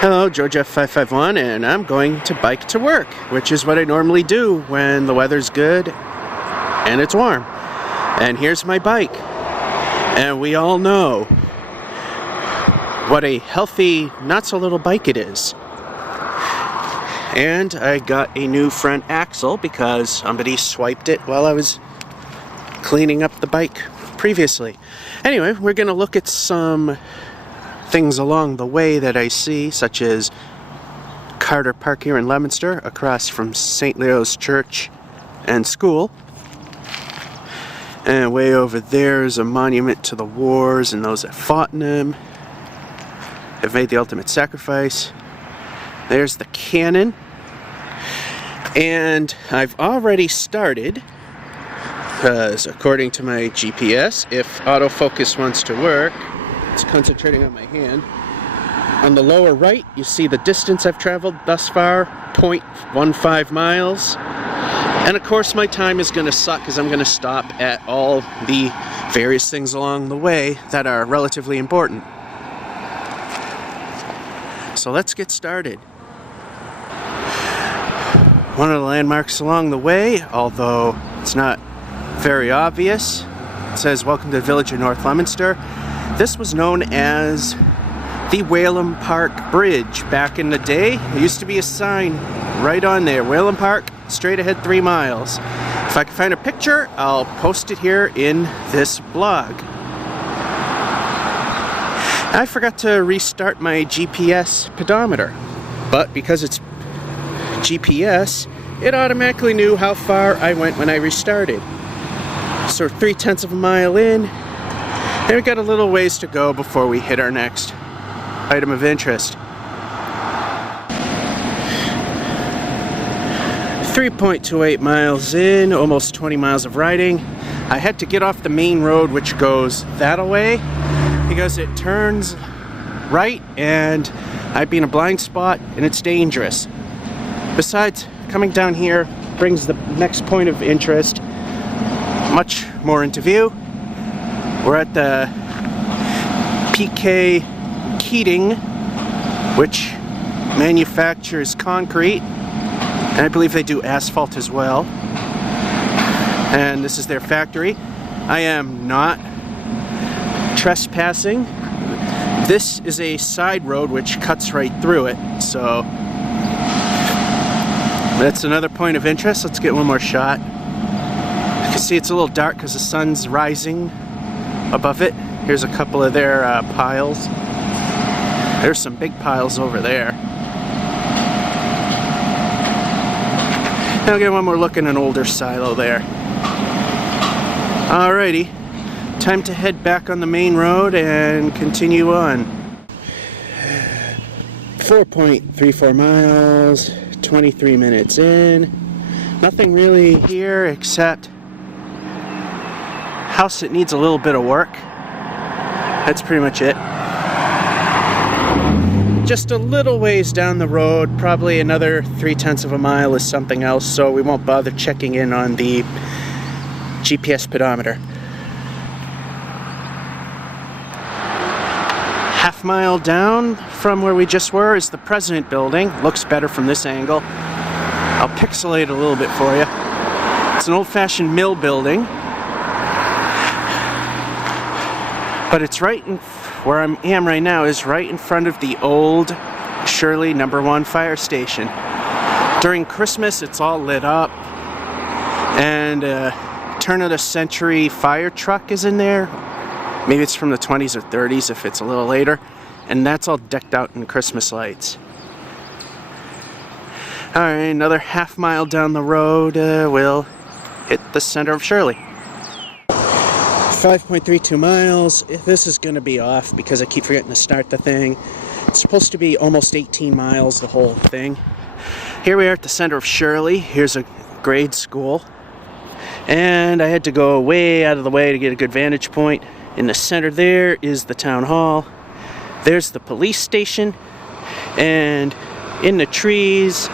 Hello, GeorgeF551, and I'm going to bike to work, which is what I normally do when the weather's good and it's warm. And here's my bike. And we all know what a healthy, not-so-little bike it is. And I got a new front axle because somebody swiped it while I was cleaning up the bike previously. Anyway, we're going to look at some things along the way that I see, such as Carter Park here in Leominster, across from St. Leo's Church and School. And way over there is a monument to the wars and those that fought in them, have made the ultimate sacrifice. There's the cannon. And I've already started, because according to my GPS, if autofocus wants to work, it's concentrating on my hand. On the lower right, you see the distance I've traveled thus far, 0.15 miles. And of course my time is going to suck because I'm going to stop at all the various things along the way that are relatively important. So let's get started. One of the landmarks along the way, although it's not very obvious, it says, "Welcome to the village of North Leominster." This was known as the Whalum Park Bridge back in the day. There used to be a sign right on there, Whalum Park, straight ahead 3 miles. If I can find a picture, I'll post it here in this blog. I forgot to restart my GPS pedometer, but because it's GPS, it automatically knew how far I went when I restarted. So 0.3 of a mile in, and we've got a little ways to go before we hit our next item of interest. 3.28 miles in, almost 20 miles of riding. I had to get off the main road, which goes that-a-way, because it turns right and I'd be in a blind spot and it's dangerous. Besides, coming down here brings the next point of interest much more into view. We're at the PK Keating, which manufactures concrete, and I believe they do asphalt as well. And this is their factory. I am not trespassing. This is a side road which cuts right through it, so that's another point of interest. Let's get one more shot. You can see it's a little dark because the sun's rising above it. Here's a couple of their piles. There's some big piles over there. Now get one more look at an older silo there. Alrighty, time to head back on the main road and continue on. 4.34 miles, 23 minutes in. Nothing really here except house that needs a little bit of work. That's pretty much it. Just a little ways down the road, probably another 0.3 of a mile is something else, so we won't bother checking in on the GPS pedometer. Half mile down from where we just were is the President Building. Looks better from this angle. I'll pixelate it a little bit for you. It's an old-fashioned mill building, but it's right in where I am right now is right in front of the old Shirley No. 1 fire station. During Christmas, it's all lit up, and turn-of-the-century fire truck is in there. Maybe it's from the 20s or 30s if it's a little later, and that's all decked out in Christmas lights. Alright, another half mile down the road, we'll hit the center of Shirley. 5.32 miles. This is going to be off because I keep forgetting to start the thing. It's supposed to be almost 18 miles, the whole thing. Here we are at the center of Shirley. Here's a grade school. And I had to go way out of the way to get a good vantage point. In the center there is the town hall. There's the police station. And in the trees,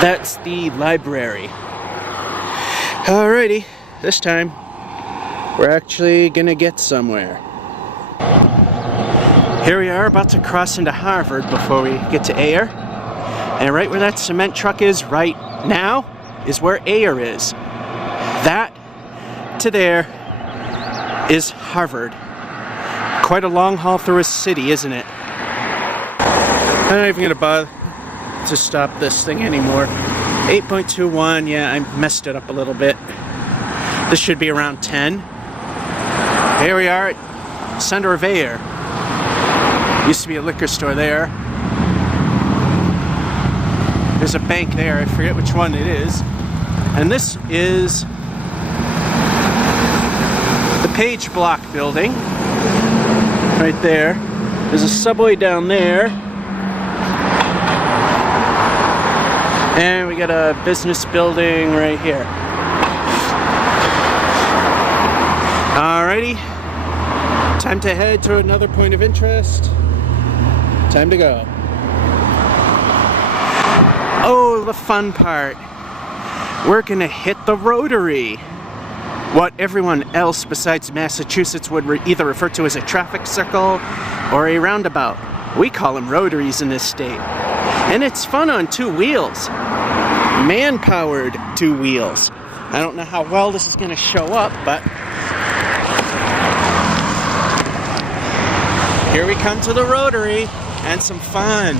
that's the library. Alrighty, this time we're actually gonna get somewhere. Here we are about to cross into Harvard before we get to Ayer. And right where that cement truck is right now is where Ayer is. That to there is Harvard. Quite a long haul through a city, isn't it? I'm not even going to bother to stop this thing anymore. 8.21, yeah, I messed it up a little bit. This should be around 10. Here we are at center of Ayer. Used to be a liquor store there. There's a bank there, I forget which one it is. And this is the Page Block building. Right there. There's a subway down there. And we got a business building right here. Alrighty. Time to head to another point of interest. Time to go. Oh, the fun part. We're gonna hit the Rotary. What everyone else besides Massachusetts would either refer to as a traffic circle or a roundabout. We call them rotaries in this state. And it's fun on two wheels. Man-powered two wheels. I don't know how well this is going to show up, but here we come to the Rotary and some fun.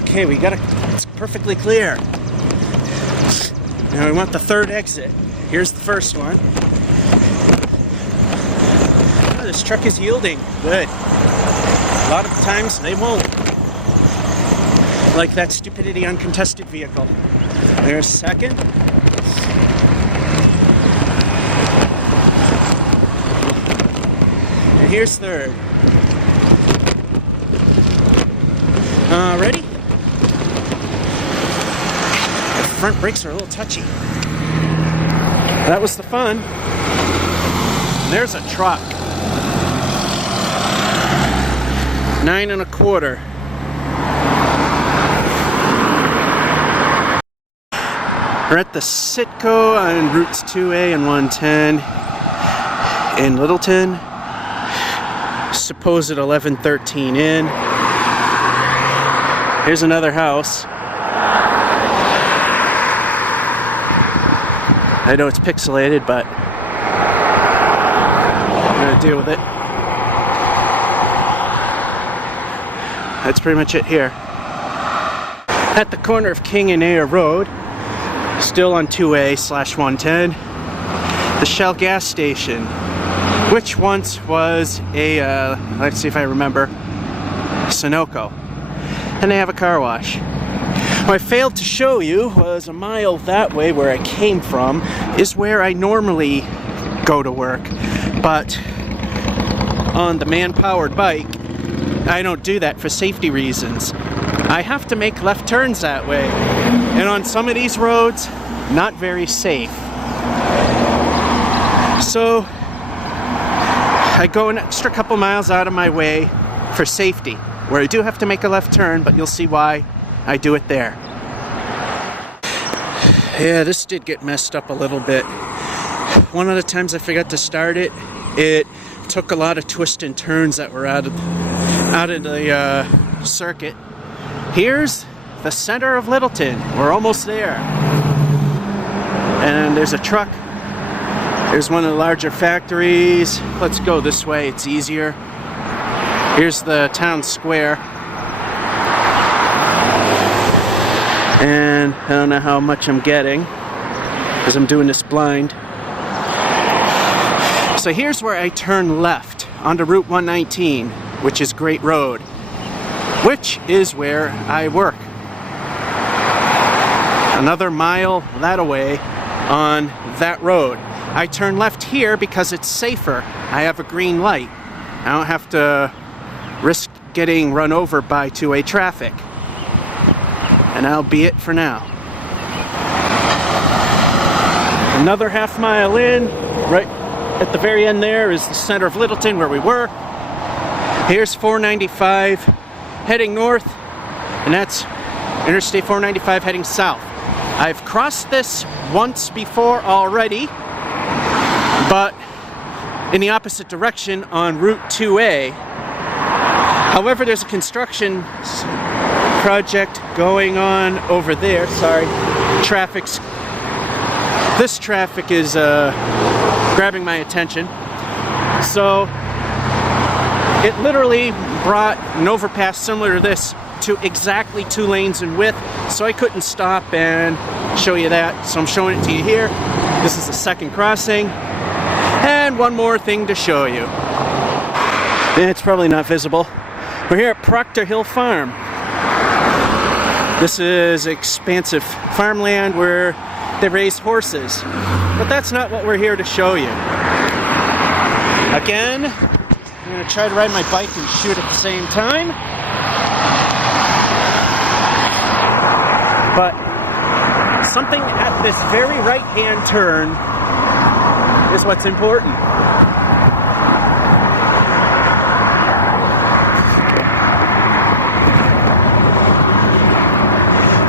Okay, we got it's perfectly clear. Now we want the third exit. Here's the first one. Oh, this truck is yielding. Good. A lot of the times they won't. Like that stupidity uncontested vehicle. There's second. And here's third. Ready? Front brakes are a little touchy. That was the fun. There's a truck. 9 1/4. We're at the Citgo on routes 2A and 110 in Littleton. Supposed 1113 in. Here's another house. I know it's pixelated, but I'm gonna deal with it. That's pretty much it here. At the corner of King and Ayer Road, still on 2A/110, the Shell gas station, which once was a, let's see if I remember, Sunoco. And they have a car wash. What I failed to show you was a mile that way where I came from is where I normally go to work. But on the man-powered bike, I don't do that for safety reasons. I have to make left turns that way. And on some of these roads, not very safe. So I go an extra couple miles out of my way for safety, where I do have to make a left turn, but you'll see why I do it there. Yeah, this did get messed up a little bit. One of the times I forgot to start it, it took a lot of twists and turns that were out of the circuit. Here's the center of Littleton. We're almost there. And there's a truck. There's one of the larger factories. Let's go this way, it's easier. Here's the town square. And I don't know how much I'm getting because I'm doing this blind. So here's where I turn left onto Route 119, which is Great Road, which is where I work. Another mile that away on that road. I turn left here because it's safer. I have a green light. I don't have to risk getting run over by two-way traffic. And that'll be it for now. Another half mile in, right at the very end there is the center of Littleton where we were. Here's 495 heading north, and that's Interstate 495 heading south. I've crossed this once before already, but in the opposite direction on Route 2A. However, there's a construction project going on over there. Sorry, this traffic is grabbing my attention. So it literally brought an overpass similar to this to exactly 2 lanes in width, so I couldn't stop and show you that. So I'm showing it to you here. This is the second crossing. And one more thing to show you. It's probably not visible. We're here at Proctor Hill Farm. This is expansive farmland where they raise horses. But that's not what we're here to show you. Again, I'm going to try to ride my bike and shoot at the same time. But something at this very right-hand turn is what's important.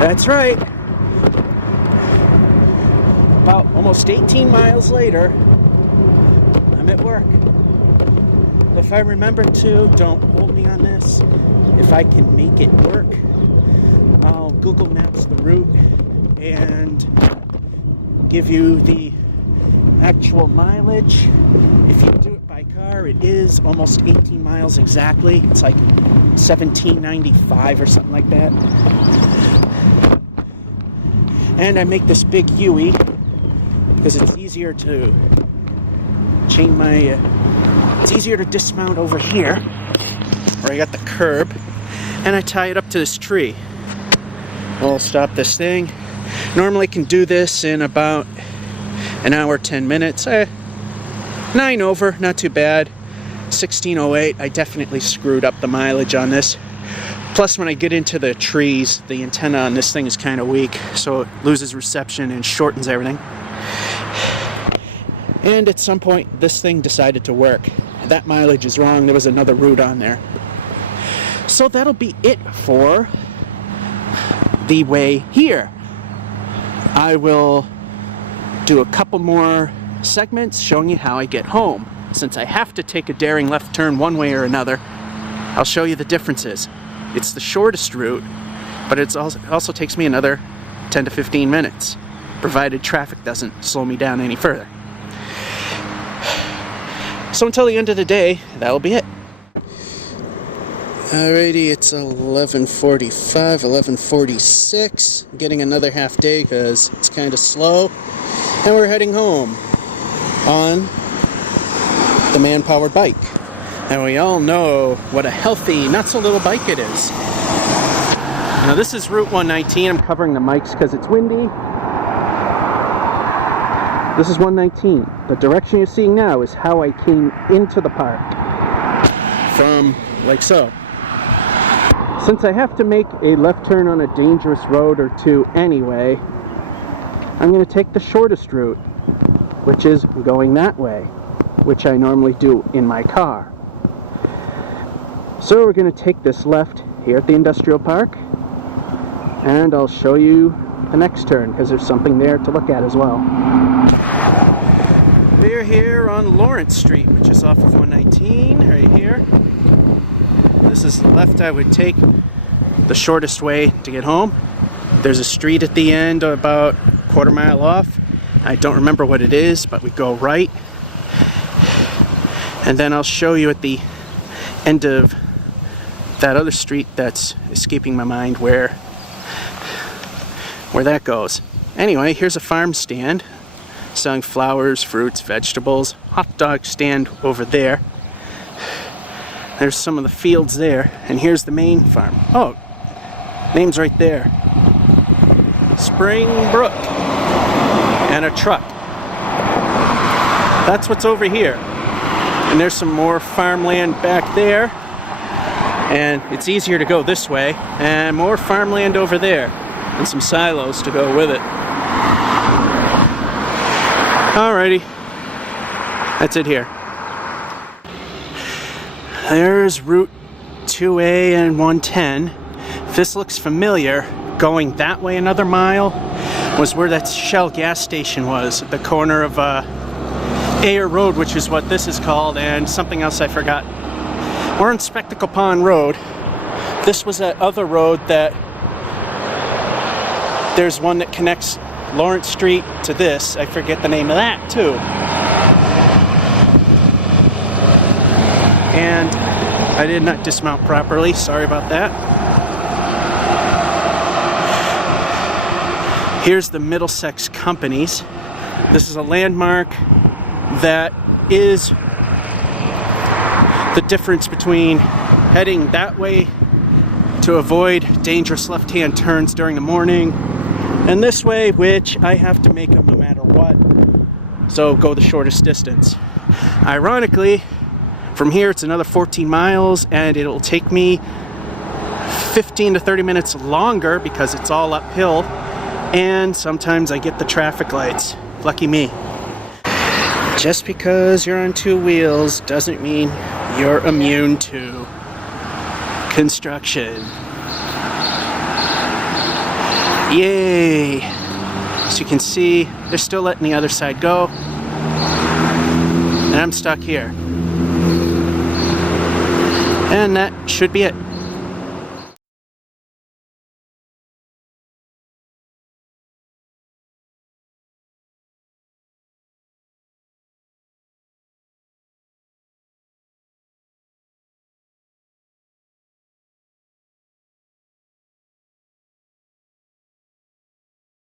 That's right. About almost 18 miles later, I'm at work. If I remember to, don't hold me on this. If I can make it work, I'll Google Maps the route and give you the actual mileage. If you do it by car, it is almost 18 miles exactly. It's like 1795 or something like that. And I make this big U-ey because it's easier to chain my it's easier to dismount over here where I got the curb, and I tie it up to this tree. I'll stop this thing. Normally can do this in about an hour, 10 minutes. 9 over, not too bad. 1608, I definitely screwed up the mileage on this. Plus, when I get into the trees, the antenna on this thing is kind of weak, so it loses reception and shortens everything. And at some point, this thing decided to work. That mileage is wrong. There was another route on there. So that'll be it for the way here. I will do a couple more segments showing you how I get home. Since I have to take a daring left turn one way or another, I'll show you the differences. It's the shortest route, but it also takes me another 10 to 15 minutes, provided traffic doesn't slow me down any further. So until the end of the day, that'll be it. Alrighty, it's 11:45, 11:46. Getting another half day because it's kind of slow. And we're heading home on the man-powered bike. And we all know what a healthy, not-so-little bike it is. Now this is Route 119. I'm covering the mics because it's windy. This is 119. The direction you're seeing now is how I came into the park. From like so. Since I have to make a left turn on a dangerous road or two anyway, I'm going to take the shortest route, which is going that way, which I normally do in my car. So we're going to take this left here at the industrial park, and I'll show you the next turn because there's something there to look at as well. We're here on Lawrence Street, which is off of 119 right here. This is the left I would take, the shortest way to get home. There's a street at the end about a quarter mile off. I don't remember what it is, but we go right. And then I'll show you at the end of that other street that's escaping my mind where that goes. Anyway, here's a farm stand selling flowers, fruits, vegetables. Hot dog stand over there. There's some of the fields there, and here's the main farm. Oh, name's right there. Springbrook. And a truck. That's what's over here. And there's some more farmland back there. And it's easier to go this way. And more farmland over there. And some silos to go with it. Alrighty. That's it here. There's Route 2A and 110. If this looks familiar, going that way another mile was where that Shell gas station was, at the corner of Ayer Road, which is what this is called, and something else I forgot. We're on Spectacle Pond Road. This was that other road that there's one that connects Lawrence Street to this. I forget the name of that too. And I did not dismount properly, sorry about that. Here's the Middlesex Companies. This is a landmark that is the difference between heading that way to avoid dangerous left-hand turns during the morning, and this way, which I have to make them no matter what, so go the shortest distance. Ironically, from here it's another 14 miles, and it'll take me 15 to 30 minutes longer because it's all uphill, and sometimes I get the traffic lights. Lucky me. Just because you're on two wheels doesn't mean you're immune to construction. Yay! As you can see, they're still letting the other side go, and I'm stuck here. And that should be it.